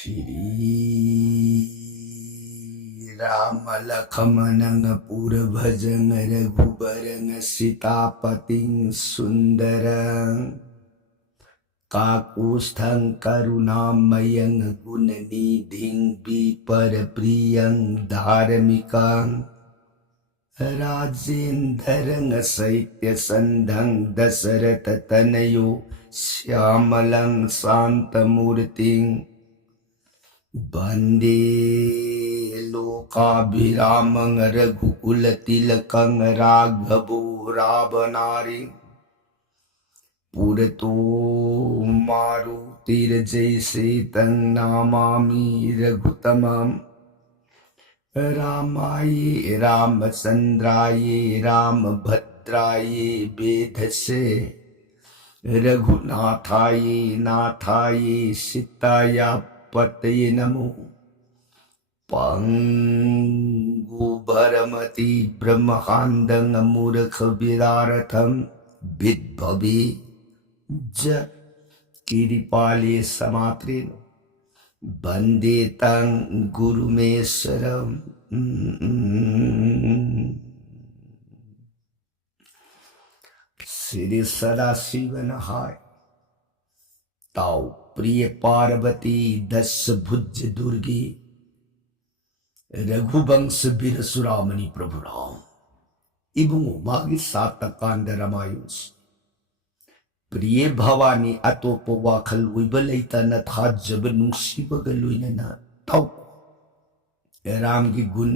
श्री राम लखमन पुर भजन रघुबर सीतापति सुंदर काकुस्थं करुणामयं गुणनिधिं विपर प्रियं धार्मिकं राजेन्द्रं सैत्यसन्धं दशरथ तनयो श्यामलं शान्तमूर्तिं वन्दे लोकाभिरामं रघुकुलतिलकं राघवो रावणारि पुरतो मारुतिर्जैसे तं नमामि रघुतमं रामाय रामचन्द्राय रामभद्राय वेधसे रघुनाथाय नाथाय सीताय पतये नमो पंगुभरमति ब्रह्माण्डं मूर्खविदारथं विद्भवे ज किरिपाले समात्रेण वन्दे तं गुरुमेश्वरम्। श्री सदाशिव नहाय ताऊ प्रिय पार्वती दस भुज दुर्गी रघुवंश वीर सुरामणि प्रभु राम इबुंगो मागी सातकांड रामायुस प्रिय भवानी अतोप वाखल उइबलैतन थाजब नुंसीबग लुइनना ताऊ राम की गुण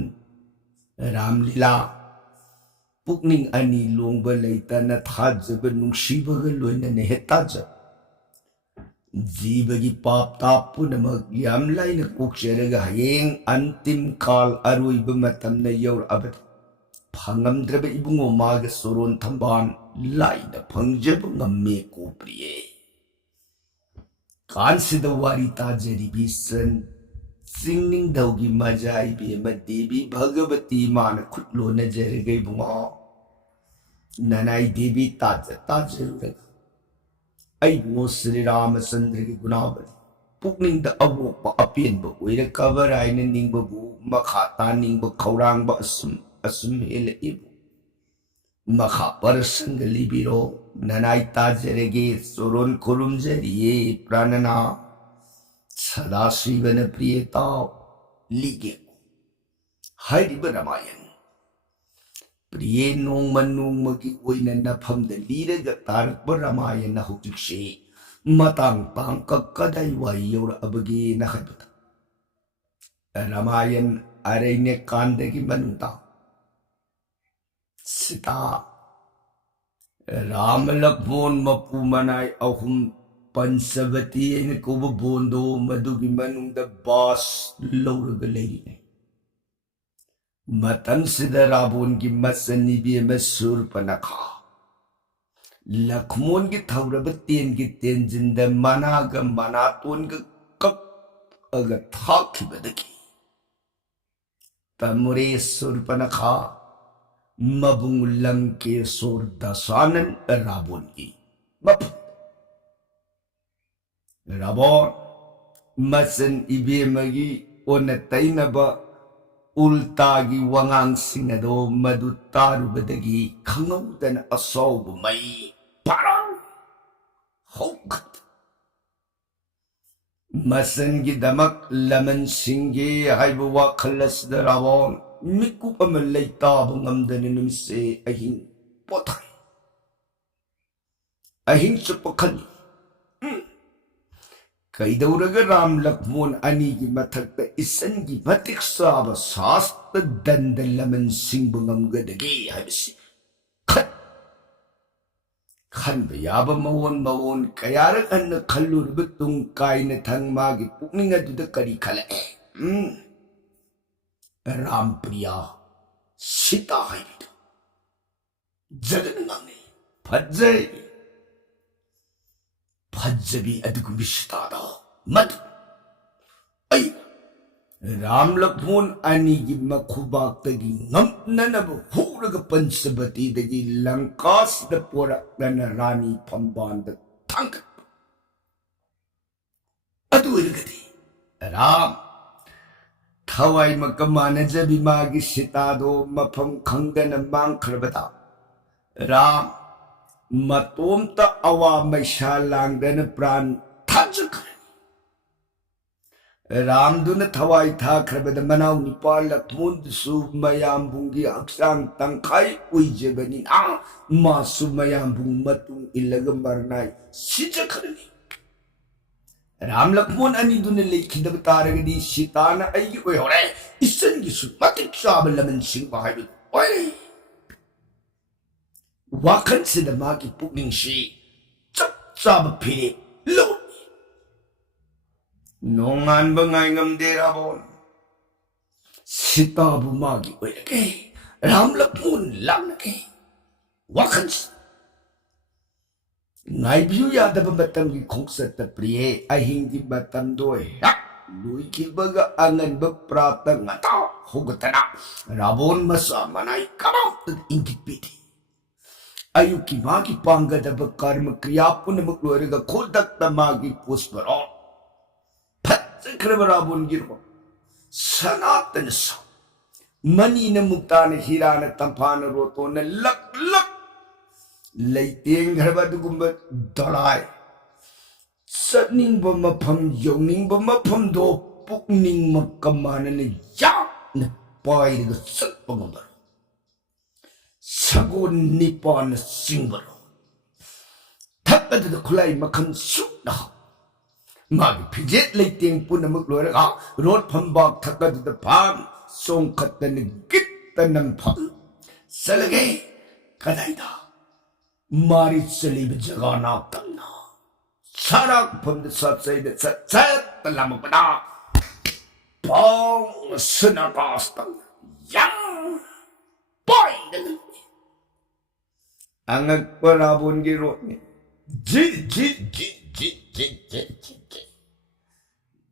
राम लीला पुकनिंग अनि लोंब लैतन थाजब नुंसीबग लुइनने हेताजब जीव की पाप ताप पुनमक याम लाइन कोक्शरग हयेंग अंतिम काल अरुइब मतमन यौर अबद फंगमद्रब इबुंगो माग सोरोन थंबान लाइन फंगजब ngmme को प्रिय कांसिद वारी ताजरी बिसन सिंगनिंग दौगी मजाई बे देवी भगवती मान खुटलो नजर गई बुंगो ननाई देवी ताज ताजरुरग अइबो श्री रामचंद्र की गुणावली पुकनिंग द अवोप अपेनब ओइरकबर आइन निंगबबु मखा तानिंग खौरांग असुम असुम हेल इबु मखा परसंग लिबिरो ननाई ताजरगे सोरोन खुरुमजरिये प्राणना सदाशिवन प्रियता लिगे हरिब रामायण प्रिय नोंग की ओइना नफमद लीरग तारक रामायण हौजिक्से मतांग तांग ककदाई वाई यौर अबगे नखबता रामायण अरैने कांदगी मनुता सीता राम लक्ष्मण मपु मनाई अहुम पंचवती इन कुब बोंदो मधुगी मनुंग बास लौरग लेरिने मतन सिद रावण की मसनिबी में शूर्पणखा लक्ष्मण की थौरब तेन की तेंजिंद मनाग मनातोन ग कक अग थाखिबदगी तमुरे शूर्पणखा मबुंग लंकेश्वर दशानन रावण की रावण मसन इबे मगी ओन तैनबा उल्तागी वंगांग सिंगदो मधु तारुबदगी खंगौदन असौब मई पारंग हौखत मसन की दमक लमन सिंगे हाइब वाखलस दरावोन मिकुप अम लैताब ngमदन नुमसे अहिंग पोथाई अहिंग चुपखली कैदौरग राम लक्ष्मण अनि की मथक इसन की मतिक साब शास्त्र दंड लमन सिंह ngमगदगे हबसी खत खन याब मवोन कयारक अन्न खल्लुर बुतुंग काइन थंग मागी पुकनिंग अदुद करी खलए राम प्रिया सीता हाइबिद जगन ngane फज्जै फज्जबी अदुगुम सीतादा मत ऐ राम लक्ष्मण अनि की मखुबाक तगी ngमननब हुरग पंचवती दगी लंकास द पोरकन रानी फंबान द थंग अदु इरगदी ram thawai makamana jabi magi sitado mafam khangdana mangkhrabada ram matomta awa maisha langdana pran thajak Ramduna thawai thakrabada manaw ni palak mundusu mayambungi aksang tangkai uijabani na masu mayambung matung ilaga marnay sijakarani Ram lakmon ani duna lekhidab taragadi sitana ay oy hore isan gisu matik sabalaman sing bahay oy wakan sida maki pukning si chap sab phiri lo Nongan bangay ngam derabon. Sita bumagi oylake. Ramlakmun langnake. Wakans. Ngay biyu yada babatang ki kongsa tapriye ahing di batam doy. Yak! Lui ki baga angan baprata nga tao. Hugatana. Rabon masama na ikamam at ingit piti. Ayu ki magi panggada bakarma kriyapo na magluwariga kodak na magi pusparo. Krabon giro sanatan sa mani na muktana hirana tampana roto na lak laiting grabadugumba dalay saning ba mapam yongning ba mapam do pukning magkamana na yak na pay na sat pangabaro sagon nipa na singbaro tapad na kulay makansuk na Magi pijet leiting pun na magluwaraga rot pambag takad da pam songkat na nagit na pam salagay kadayda marit sa libid jaga naktan na sarak pam da satsay da satsat na lamang pa na pang sinakastan yang boy na ang agparabon girot ni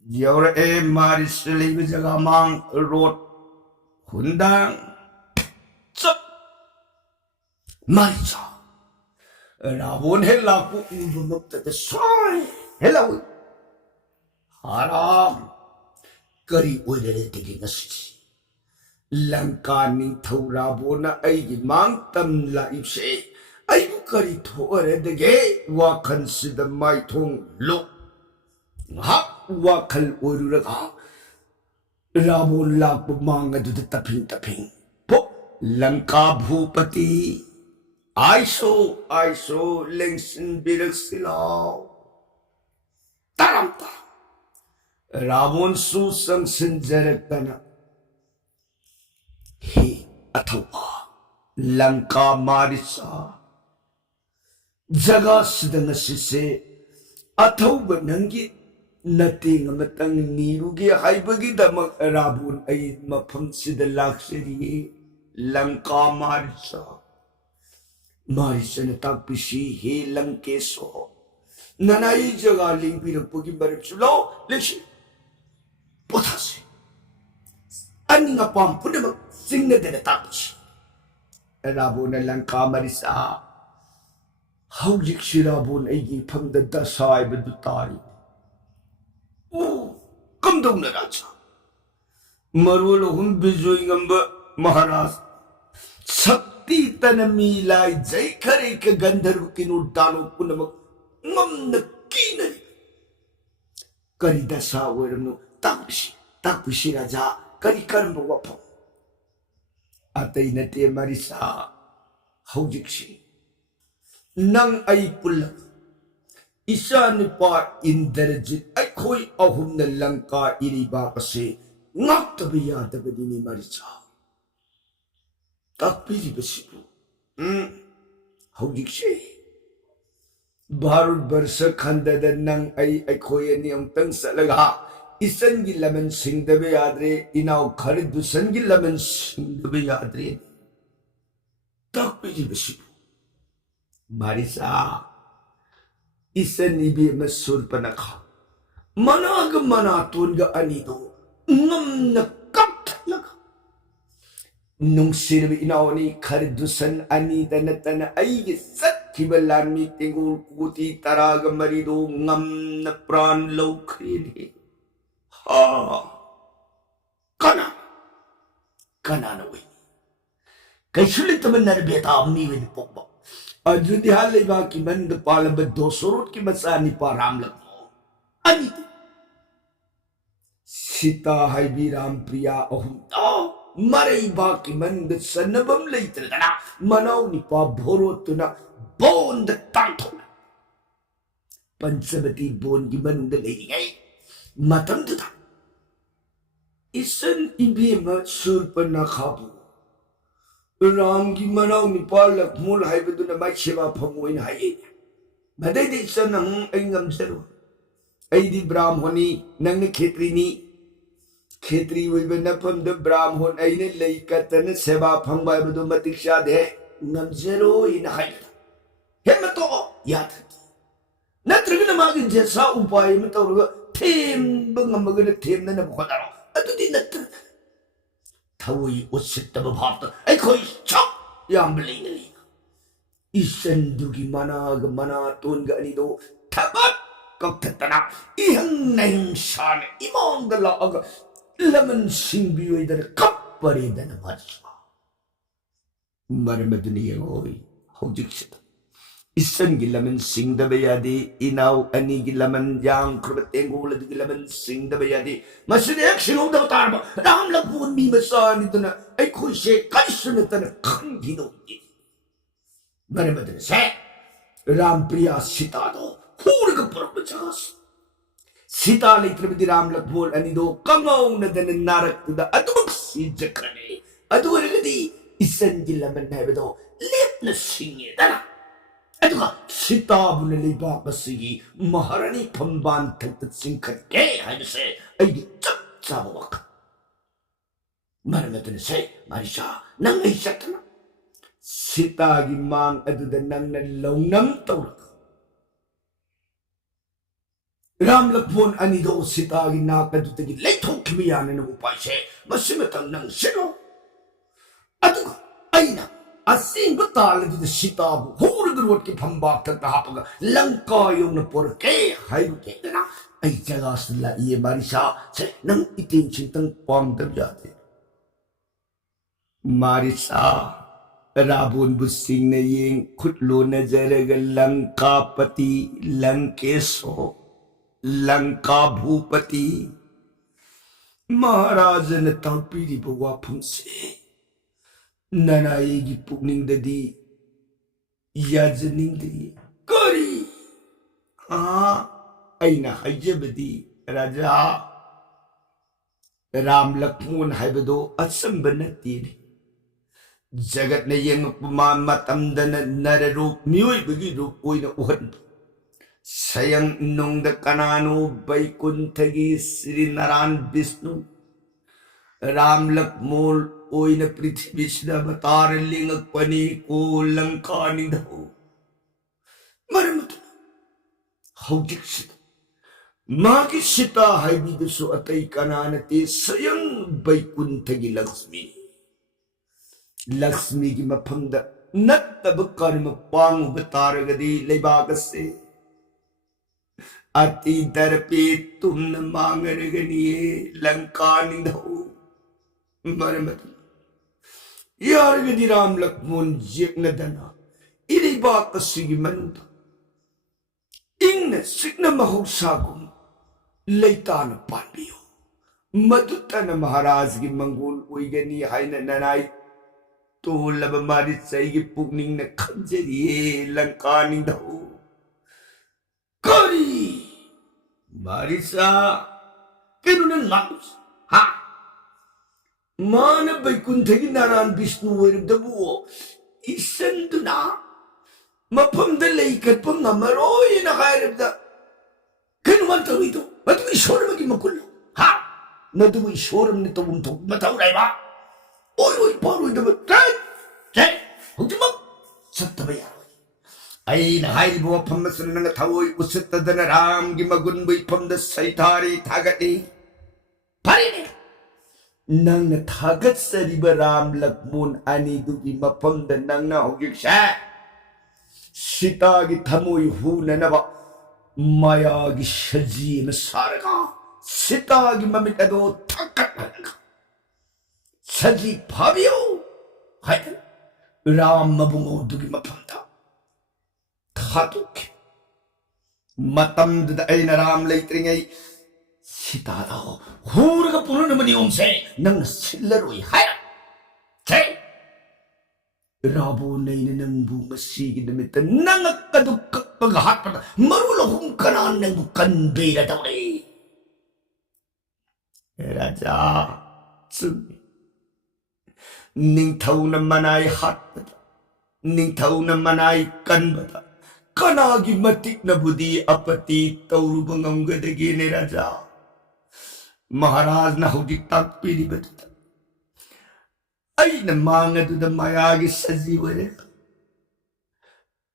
Yore maris libi jagamang rot hundang Tsap Marisa Rabon hela ko ubumukta da soy Hela ui Haram Kari uidare tigi nasi Langka ning thau rabon na ay gimang tam laib se Ay kari thoore dege wakan sida may thong lo Hak wakal ururaga Rabon lakbo mga duda taping Po langka bhupati Aiso lengsin bilag silaw Taramta Rabon susang sinjarak na Hi atawa Langka marisa Jaga sidang asise Atawa nangi Nating matang nirugi haibagi damang rabon ay mapam sida laksari langka marisa na tagpisi helang keso nanay jaga ling pinagpugi barip sulaw leksi potasi ani nga pampu na magsing na dinatapos rabon na langka marisa hawlik si rabon ay ipang dadasay badutari Kamdong na raja. Marulo hum bijoy ngamba Maharaj. Sakti tanamilay jay kare ka gandharv kinurdano punamag ngam na kinay. Karida sa waram takpisi raja kari karamba wapam. Atay na te marisa haujiksi. Nang ay pulang. Isa ni pa Indrajit ay ko'y ahum na langka iriba kasi ngaktabiyada ba ni Marisa? Takpili ba siya? Hawdik siya. Barud barsa kandadan nang ay ko'y niyang tangsalaga. Isan gilaman singdabe yadre, inaw karidusan gilaman singdabe yadre. Takpili ba siya? Marisa. Isan ibi masur panaka. Managa manatun ga anito. Ngam na kaptalaga. Nung sinabi inaw ni karidusan anita na tana ay gisat kibalan mi tingul kuti taraga marido ngam na pran law krini. कना कना न वही कैसुली तमन्ना बेटा अम्मी वे pope अजुदिया लेबा की मंद पालब दोसरोट की मसा निपा राम लखो अनि सीता हाइबी राम प्रिया अहुम मरई बा की मंद सनबम लेत्रदना मनाव निपा भोरोतुना बोंद तांथो पंचवती बोन की मंद लेगी गई मतम दुदा इसन इबेम सुरपना खाबू राम की मनाव निपाल लखमूल हाइबदुना माइ सेवा फंगोइन हाये मदैदि सन हम ऐंगम जरो ऐदि ब्राह्मणी नंग खेत्रीनी खेत्री वैबे नफम द ब्राह्मण ऐने लैकतन सेवा फंगबा बदु मतिक शादे ngam zero in हाय हेमतो याद नत्रगन मागिन जेसा उपाय मतौरग थेम बंगमगन थेम नन बखदारो अदुदि नत्र थवई उसितब भात ऐखोई छप यामबलेनली इसेंदुगी मनाग मना तोनग अनिदो थबत कक्थतना इहं नहिं शान इमोंगला अग लमन सिंबियोइदर कप्परेदन भत्सा मरमदनी होई होजिक्स इसन की लमन सिंगदबे यादे इनाउ अनि की लमन यांग खरबतेंगोल की लमन सिंगदबे यादे मसने एक सिंगो दब तारबा राम लखमून मी मसानी तना ऐ खुशे कैसन तना खंगिनो मरमदन से राम प्रिया सीता दो हुरग परपचास सीता लेत्रबदी राम लखमून अनि दो कंगौ नदन नारक तुदा अदुक सिजकने अदुरगदी इसन की लमन हैबदो लेपन सिंगे दना अदुगा सीता बुन लेबा बसिगी महारानी फंबान थक सिंखत के हाइसे ऐ चप चावक मरमदन से मारिशा नंग ऐ सतना सीता की मांग अदुद नंग लौनम तौरक राम लखमून अनिदो सीता की नाक अदुतगी लेथों खिमियाने न उपाय से मसिमतंग नंग सिनो अदुगा ऐना असिंग ताल दुद सीता बु होरग रोट की फंबाक तक हापगा लंका योन पोर के हाइरु के ना ऐ जगह सला ये मारिशा से नंग इतिन चिंतन पांग तब जाते मारिशा राबुन बुसिंग ने ये खुटलो नजरग लंकापति लंकेशो लंका भूपति महाराज ने तड़पीरी बवा फंसे ननाएगी पुगनिंग ददी याजनिंग ददी करी हाँ ऐना हाइजबदी राजा राम लक्ष्मण हाइबदो असंब नतीने जगत ने यंग उपमा मतमदन नर रूप मियोइबगी रूप ओइना उहन सयं नुंग कनानु बैकुंठगी श्री नारायण विष्णु राम लक्ष्मण ओइन पृथ्वी अवतार लिंग पनी को लंका निधो मरमत हौजिक माँ की सीता हाइबिदसु अतई कनानते स्वयं बैकुंठगी लक्ष्मी लक्ष्मी की मफमद नत्तब कर्म पांग बतारगदी लेबागसे अति दर्पे तुम न मांगरगनिये लंका निधो मरमत यार गदी राम लक्ष्मण जेक्न दना इरिबा कसिगी मनुद इंग सिग्न महौसागुम लैतान पांबियो मधुतन महाराज की मंगोल ओइगनी हाइना ननाई तो लब मारी सही पुगनिंग न खंजरिए लंका निधो करी मारिसा केनुन माउस हा मान बैकुंठगी Narayan Vishnu ओइरदबु इसंदुना मफमद लेइकत ngamaroy na hairabda kenuman tawito matu ishoram gi makul ha nadu ishoram ni tawum to mataw rai ba oi paru da tre hujuma sattaba ai na hai bo phammasun na thawoi usittadana ram gi magun bui phamda saithari thagati parine nang na thagat sariba ram lakmun ani du gi maphamda nang na hogik sha Sita की थमोई who ननवा माया की शजी में सारगा 시타기 맘에도 탁탁탁 사지 밥이요 하여튼 라마붕어 두기 마판다 타독해 마땀드다 에이나 람 레이트링에 시타다 후르가 부르는 분이 옴세 능 실레로이 하야 제 라보네이는 능부 마시기 때문에 낭아까도 깍깍가 핫바다 머루로 훔가나한 능부 간베이라다 그래 라자 쯤 닝타우는 만아이 핫바다 닝타우는 만아이 깐바다 까나기 마틱나 부디 아파티 떠우르벙 엉거되기네 라자 마하라즈 나 후디 딱 비리버다 아이는 망해도 마야기 사지워래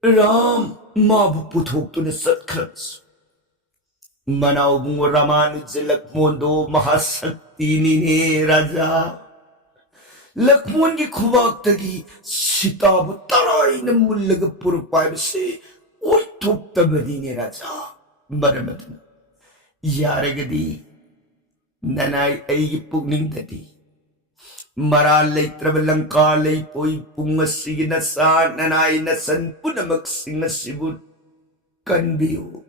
람 마부부 독도는 썩크렀어 마나우붕어 라마누제 락몬도 마하삭티니네 라자 락몬기 구박덕이 시다부 따라있는 물레가 부르빠이시 오이 독다버디네 라자 말하면 야래그디 나나이 에이기 뿡닝다디 Maralay trabalang kalay po'y pumasige na sa nanay na san po na magsing na sibut kanbiyo.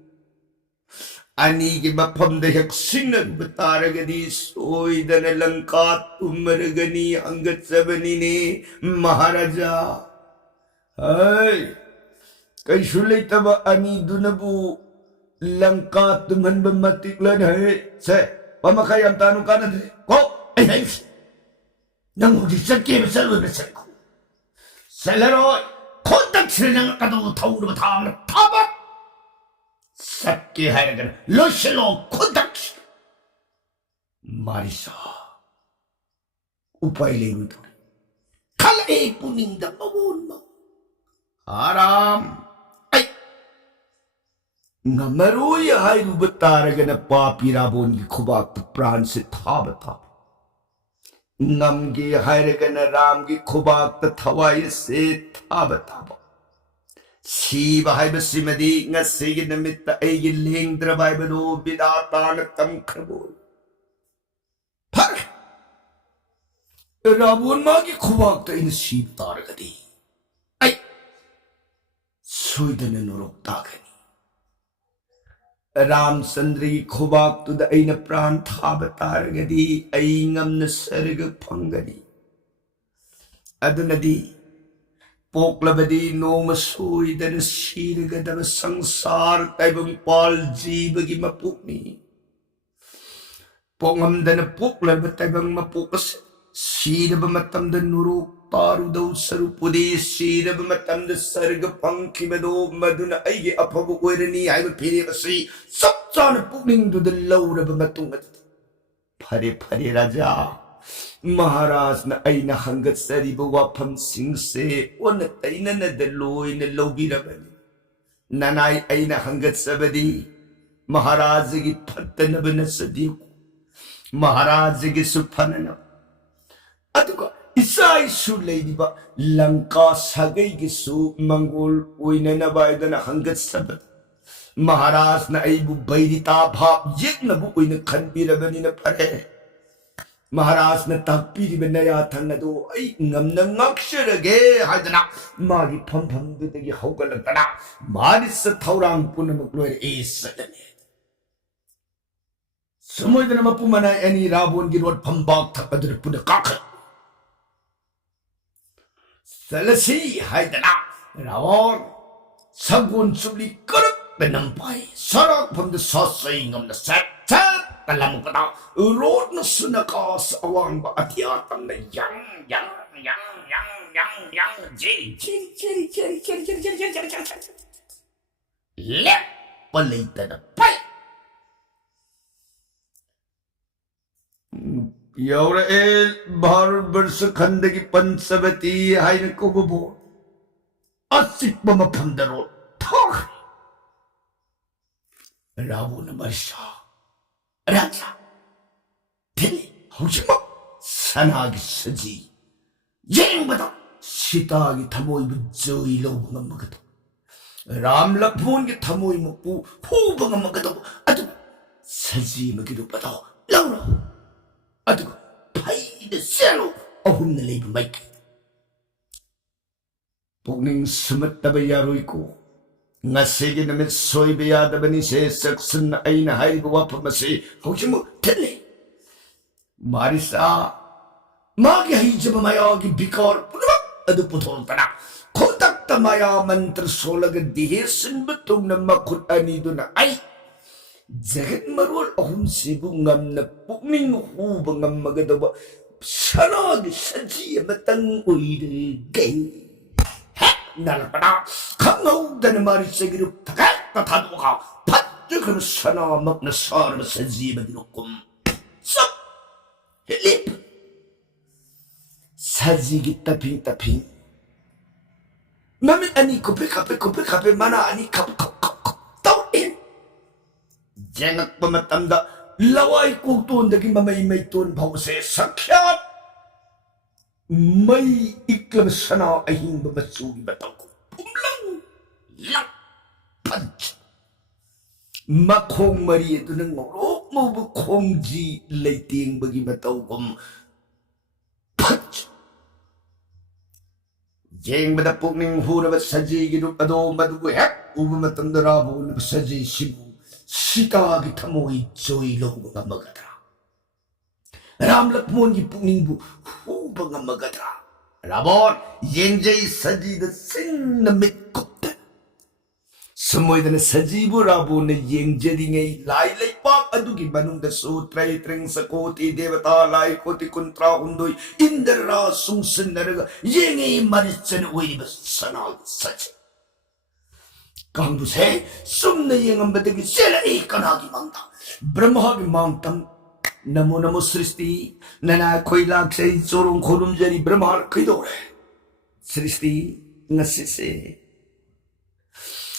Anigi mapamdayak sinan bataragani soy da nalang katummaragani hanggat sa banini Maharaja. Ay, kay sulay taba ani dunabu langkat tuman ba matiklan hay. Se, pamakayam tanong ka na din. Ko, ay, nang udisan kaya masalubasal ko. Sa laro, kontaksil ng katong tauro matang tabat. Sakki haragan, losilo kontaksil. Marisa, upay lego ito. Kalay puning damawon mo. Haram. Ay, nga maruya hay rubataraga na papirabon ki kubak pransit tabat-tabat. Namgi hairagana ramgi kubakta tawai se taba taba. Siba haiba simadi nga sige namitta ay ling drabay bado bidata na tamkrabol. Par! Rabun magi kubakta in sib taragadi. Ay! Suyda na nurok tagani. Ramchandra khubak tu da aina pran thabataragadi ay ngam na sarga phangani adunadi poklabadi no masui da sirga da sangsar taibang pal jibagi mapukni pongam da na poklab taibang mapukas sira ba matam da nuruk taru daw sarupudi sira ba matam da sarga phangki bado maduna ay apabu oirani ay pili kasi sapchana pukning du da laura ba matung at pare pare raja Maharaj na ay nahanggat sa riba wapam singse o natay na nadaloy na lawbirabani nanay ay nahanggat sa badi Maharaj gi patta na ba na sa diyo Maharaj gi supanana ato ka Isay sulay di ba langka sagay gisu manggol uy na nabayda na hanggat sabat. Maharaj na ay bubay di tabhap yek na buoy na kanbirabani na pare. Maharaj na tagpiri ba na yatang na do ay ngam na ngaksyarage hayda na magi pampam dudagi hawgalag na maris sa taurang po na magloy isa na niya. Sumoy na naman pumanay ani rabon ginwad pambag tapadar po na kakat. Salasi haydana rawon sagun subli kerap benampai sarak pam de sasay ngam na sat kalam kata urut na sunakas awang ba atiatan na yang jeri lep palita na pai Yaura Bhartvarsa Khandagi Panchavati Haina Kobobo Asik Mama Pandaro Tok Ravuna Marsha Raja Tili Hoshima Sanagi Saji Yengbada Sitagi Tamoy Joy Lobo Magato Ram Lakpon Tamoy Mopu Hubanga Magato Atu 사지 먹이도 받아 라우라 아두고 파이드 셀로 어훈나 레이브 마이크 복닝 스መስ다바 야로이고 ngasigi na mit soy biyada bani se saksan na ay na hay gawa pa masi hawsi mo tele marisa magi hay jaba mayagi bikar punabak adu putol tana kontak tamaya mantra solaga dihesin betung na makut anido na ay jagat marwal ahum sibu ngam na pukning huba ngam magadawa sanagi sajiya matang uide gay 날라빠나 강호다는 말이 세기로 다갔다 다도가 밭들 그런 사나 먹는 사람 사지만 놓고 쏙 헬립 사지기 따핑 마면 아니 코페 마나 아니 컵 떠인 쟁악 범았담다 라와이 꼭도 온다기 마마이 돈 보세 석현 May iklam sana ay hindi masugi bataw ko. Pumlang! Lang! Punch! Makong Maria ito ng ngorok mo ba kong ji layting bagi bataw ko. Punch! Jeng badapok ning hura ba saji ginup ado madugo hek uba matandarabo na saji sibu sita kita mo ijoy lo mga magata. Ramlak mo ang ipuning bu hubang ang magata. Rabon, yenjay saji na sing na mitkupta. Samoy na saji bu rabo na yenjay ngay laylay pak adugi manung da sutray tring sa koti devata lay koti kontra hundoy indara sungsan na raga yengay maritsan uwi ba sanal saji. Kambuse, sumna yengang batagi sila ikanagi mangta. Brahmahagi mangtam नमो सृष्टि नना कोई लाख से चोरों खोरुम जरी ब्रह्मांड कई दौड़े सृष्टि नसे से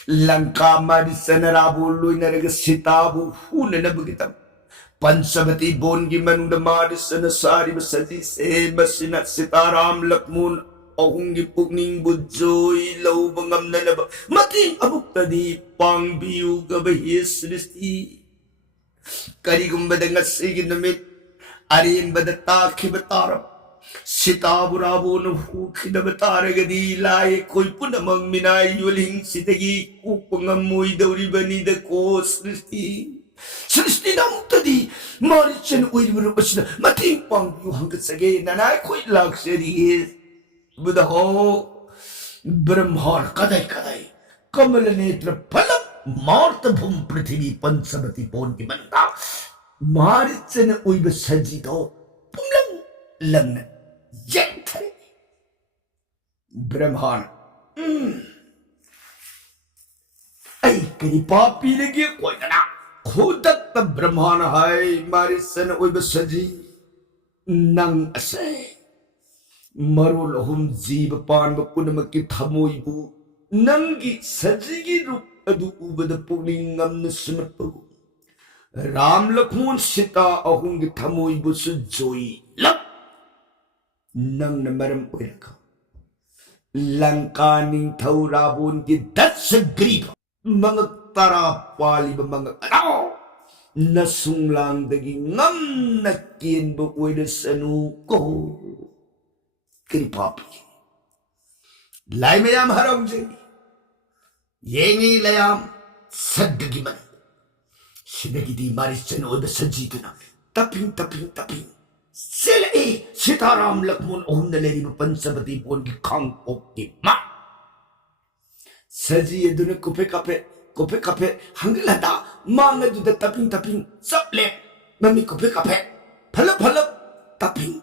लंका मारी सनराबु लोई नरग सीताबु हुन नबगितम पंचवती बोन की मनुद मारी सन सारी बसजी से बसिना सीताराम लक्ष्मण अहुंगी पुकनिंग बुजोई लौ बंगम ननब मती अबुक्तदी पांगबियु गबहि सृष्टि Karigumbada nga sige namit arimbada takibatara sitaburabo no hukinabatara gadi laye koy punamang minayuling sitagi kupangamoy daw ribani da ko sristi namang tadi marichan uiburo pasina matimpang yung hanggat sagay nanay koy laksari budaho brahmar kaday kamalanetra palam मार्तभूम पृथ्वी पंचवती पोन की बनता मारिचन उइब सजिदो पुमलंग lung जंथरे ब्रह्मांड ऐ करी पापी लगे कोई ना खुदक ब्रह्मांड है मारिचन उइब सजी नंग असे मरुल हम जीव पान बकुनम की थमोइबु नंगी सजिगी रूप अदु उबद पुनिंग ngam sunatpagu Ram Lakshman Sita ahung thamoy busu joy lak nang namaram oiraka Lankaning thaurabon ki dasagripa mga tarapali ba mga araw nasunglang dagi ngam nakin ba oira sanu ko kripapi Lai mayam harang jay Yengi layam saggagiman. Sinagidi marisan o basajiduna. Taping. Sila sitaram lakmon ohum naleri mapansabati pon ki kang okima. Saji eduna kupe kape hanglada mga duda taping saplep mami kupe kape palap taping.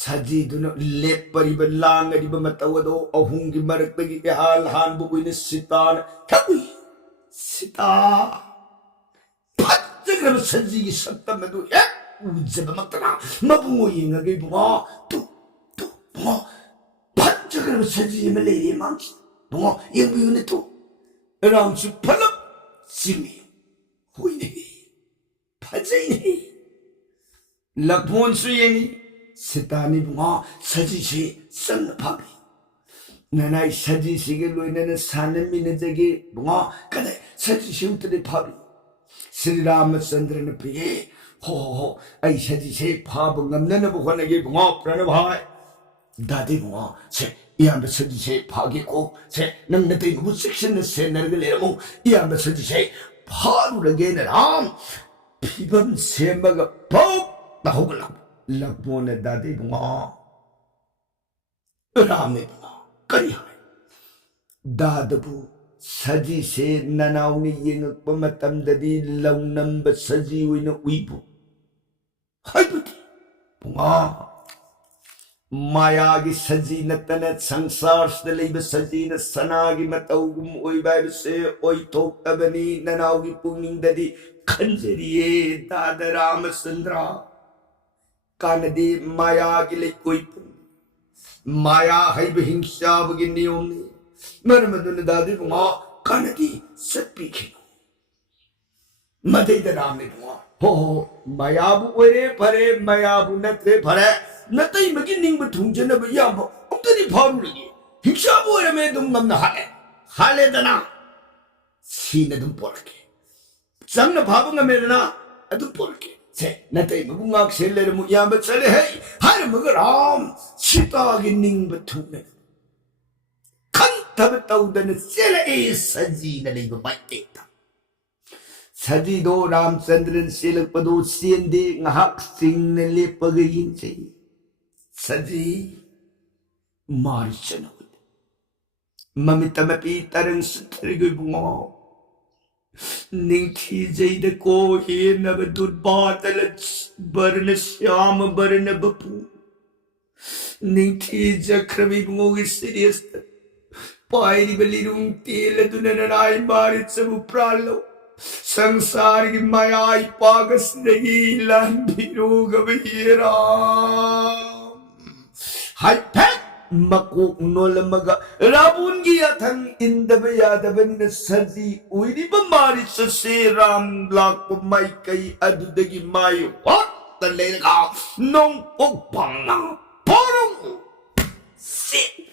Saji duna lepari balanga di ba matawado ahungi marak bagi hal bukuy na sitan kawi sita patjagram saji sakta madu ya ujaba matana mabungoy ngagay bunga tu bunga patjagram saji malay mangi bunga yung buyo nito aram si palap simi huy nahi pajay nahi lakmon suyeni Sitani bunga sajisi sang papi. Nanay sajisi ke loy nana sanem minajagi bunga kada sajisi utade papi. Sri Ramachandra Priye, ho, I said, say, Papa, I'm never going to give up, run away. Daddy, say, Yamba said, say, Pagiko, say, none nothing would section the sender, Yamba said, say, Padu again at arm. People say, Pope, the whole Lapone, Daddy, Rame, Kanya, Dadabu. Saji se nanauni yeng pamatam dadi law number saji wina wibu. Haibuti. Punga. Mayagi saji natanet sangsars de leba saji na sanagi matawgum oibai se oitok abani nanaugi puning dadi kanjeriye dada Ramasandra. Kanadi mayagi le koipu. Maya haibu hingsya begini omni. Maramaduna Dadi Bunga, Kanadi, speaking. Madai the Rami Bunga, Ho, Mayabu Were, Pare, Mayabu Natre, Pare, nothing beginning but Tunjana Yambo, up to the Pamri. Hikshabu Remedum Namna Hale Dana, Sinadum Porke. Some of Pabanga Medina, Adu Porke. Say, nothing Bunga, Seller Muyamba, say, hey, Haramagram, Sitaging but 2 minutes. Tabataudan sila saji na liba baitita. Saji do Ramchandran sila pado siyende ngahak sing na lipagayin siya. Saji marisya na wala. Mamitamapitar ang satrigoy bungo. Ning tijay da ko hina batud batalat barna siyama barna bapu. Ning tijay krami bungo isirias Pairi balirung tila dunanay marit sa mupralo. Sangsari mayay pagas na ilan biruga bahiram. Haitek makukno lamaga rabun giyatang indabayadaban na sadi uwi ba marit sa siram lak pumay kay adudagi mayo. What? Talay na ka nung pagpang ng porong sit.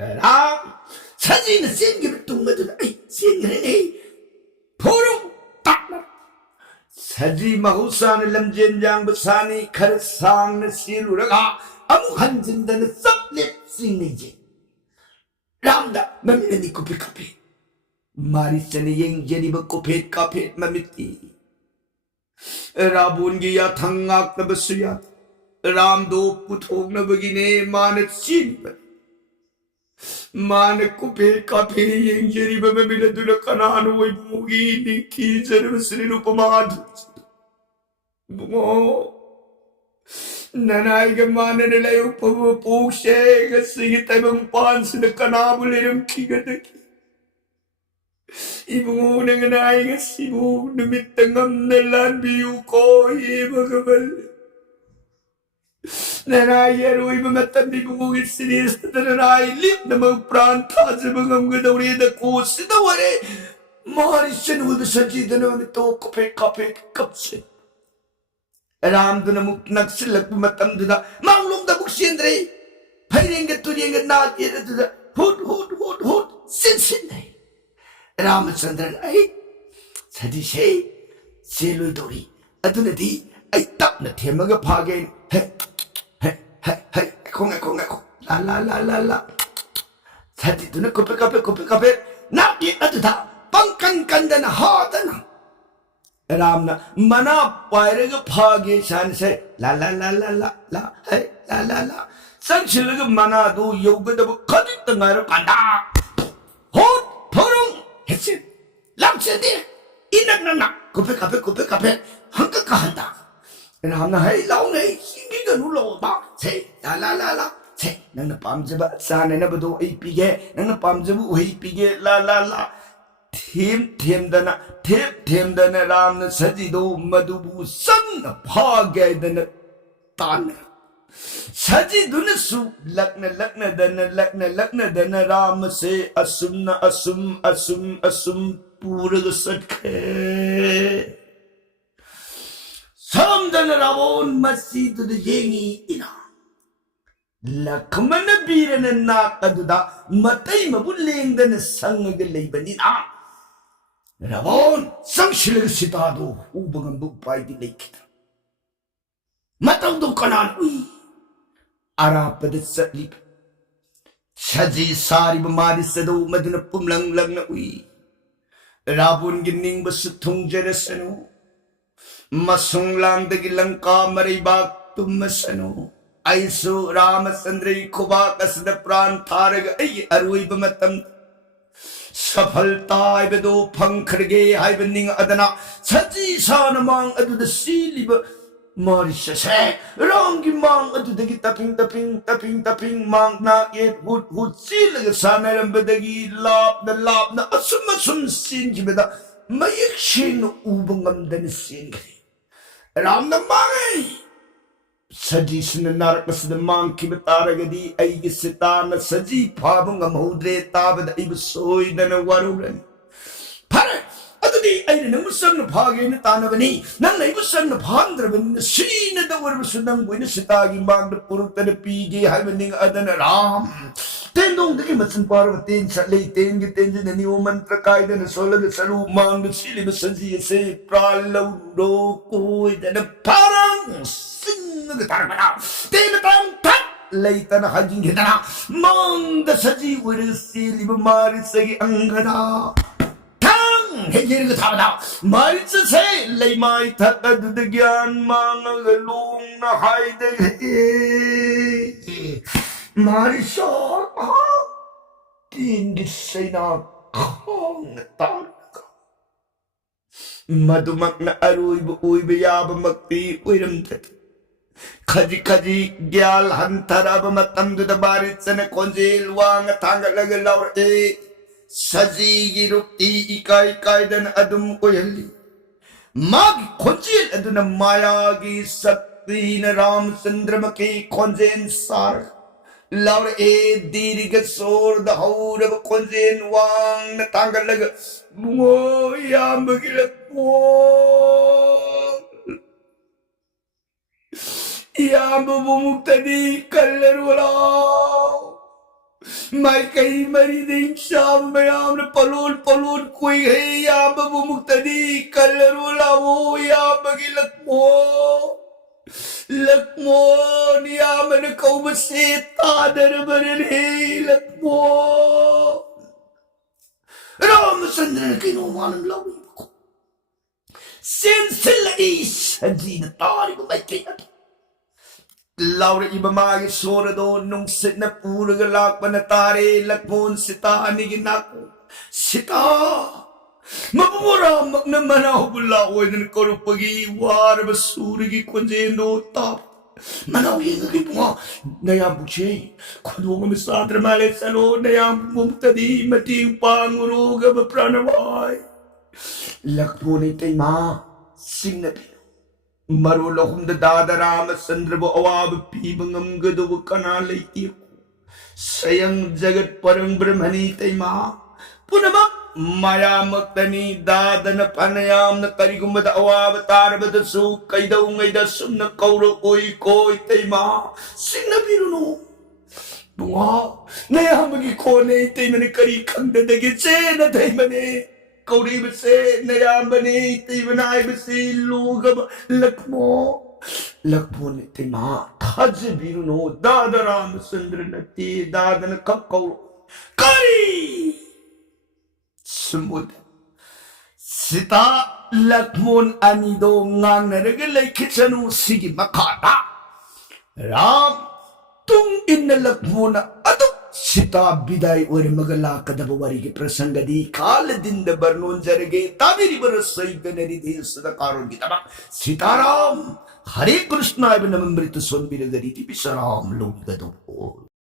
Ram, saji na singir tungmadun ay singir purong takna. Saji mahusan lamjenjang basani karsang na siluraga amuhan jinda na saplit singniji. Ramda maminani kupi-kapi. Marisani yang jadi bakupit-kapit mamiti. Rabun giya tangak na basuyat. Ramdo putog na bagine manat sinbat. Mana kupe kape yang jeri bamabila dula kanano ay bumugi ni kijar masrino pamadu. Bungo. Nanay ka mana nila yung pamapushe kasi itay pans na kanabuli ng kigadaki. Ibungo na nanay kasi mo namitangam na lanbiyo ko ibagabal. Nanay aroy mamatandi ko ngit sinis na nanay lip na magpranta sa mga gadawri na ko sinawari maharisyan huwag sa jida naman ito kape kapsin alam doon na mo nagsilag pumatando na maulong na buksiyendre pairing gaturi ang natin na hud sinsinay alam at sandran ay sa di siya siloy dori at doon na di ay tap na tiya mga pagay Hey, kung la. Sabi ito na kupe, nakit na ito pangkangkanda na hata na. Alam na, manapay rin pagi siyan say, la. San sila ka manado, yoga na ba, kadit na nga rin kanda. Hot, parang, hesin, lamsin din, inag na, kupe, hanggang kahanda. Alam na, hey, lao na, hindi ganun lao ba? Say, la. Say, nang napamjaba, sana na ba do ay pige, nang napamjaba, ay pige, la. Tim da na ram na sajido madubu san na pagay da na tanah. Sajido na su, lakna da na ram se asum pura gasat ke. Samdana Ravon Masidu the Yengi ina. Lakamana Biran and Nakaduda, Matay Mabuling than a Sangagalay Banina. 라본 쌍실을 시다도 우방한 무파이디 레이키다 마땅도 까난 우이 아라빠드 쌀리바 차지 사리바 마리세도 마드나 뿜랑랑나 우이 라본 기닝 버스 통제레세노 마송랑드기 랑카 마리박 tummasano aisu Ramachandra kubak asda pran tharag ai aruiba matam सफलता बेदो फंखरगे हाइबनिंग अदना सजी सानमांग अदुद सीलिब मारिशसे रंगी मांग अदुदगी तपिंग मांग ना ये हुट सीलग सानरंबदगी लापना assume scene किबदा मयक Shin उबंगम दन scene रामना मांगे सजी सिन नारकसद मांग की बतारगदी ऐगे सिताना सजी फाबंग महुद्रे ताबद इब सोइदन वरुरन फरे अदुदी ऐने नमुसन भागेन तानबनी नंग इबसन भांद्रबन सीन दवरबसु नंग बोइन सितागी मांग पुरुतन पीगे हाइबनिंग अदन राम तेंदोंग दगी मसन पार्वतीन सले तेंगे तेंजन नियो मंत्र कायदन सोलग सलु मांग सिलिब सजी से प्रालौ रो कोइदन पारंग 그 다르구나 때문에 탁 레이터나 하진 게다나 멍다 사지 우르시 리브 마리세기 안가다 탕 해결이 그 다르다 말쓰세 레이마이 탁다드 იან 망을 롱나 하이데 마리쇼 띵기세나 콩다 마두막나 아루이브 우이브 야브 막비 우이름데 खजी ग्याल हंथरब मतमदुद बारिसन कोंजेल वांग थांगलग लौरे सजी गी रुक्ति इकाई कायदन अदुम कोयली मागी कोंजेल अदुन माया गी शक्ति न रामचंद्र मके कोंजेन सार लौरे दीर्घ सोर दहौरब कोंजेन वांग न थांगलग मुओ याम गिलक मो याब मुक्तदी कल्लरुला मैं कई मरी दिन शाम में आमने पलोन कोई है याब मुक्तदी कल्लरुला वो याब की लक्मो यामन कौम से तादर बरन है लक्मो रामचंद्र के नोमान लावी को सेंसिल इस हजीन तारीख में क्या लाउर इबमागी सोरदो नुंगसिन पूरग लाकपन तारे लक्मोन सिता निगी नाको सिता मबुरा मग्न मनाव बुला ओइदन कोरुपगी वार बसूरगी कोंजेनो ताप मनाव येगी पुआ नया बुचे खुदोंग में साद्र माले सलो नया मुक्तदी मति पांगुरोग प्राणवाय लक्मोने तेमा सिंगपी मरु लहुम दादा रामचंद्र बो अवाब पीबंगम गदुब कना लेती स्वयं जगत परम ब्रह्मणी तैमा पुनम माया मक्तनी दादन पनयाम न करिगुमद अवाब तारबद सु कैदौ ngैद सुन कौर ओई कोई तैमा सिंह बिरुनो बुआ नयामगी कोने तैमने करी खंगदगे से न तैमने कौड़ी बसे नया बने तीवनाई बसे लोग लक्मो ने तेमा खज बिरुनो दादा रामचंद्र नती दादन कौ करी समुद्र Sita लक्मोन अनिदो nganarege laikhisanu sigi makata Ram तुम इन लक्मोना अदु सीता बिदाई और मगला कदब वरी के प्रसंग दी काल दिन द बरनोन जरगे तावेरी बरसई गनरी दे सदा कारों की तबा सीताराम हरे कृष्ण आय नमृत सोनबिर गरी ति विश्राम लोग गदो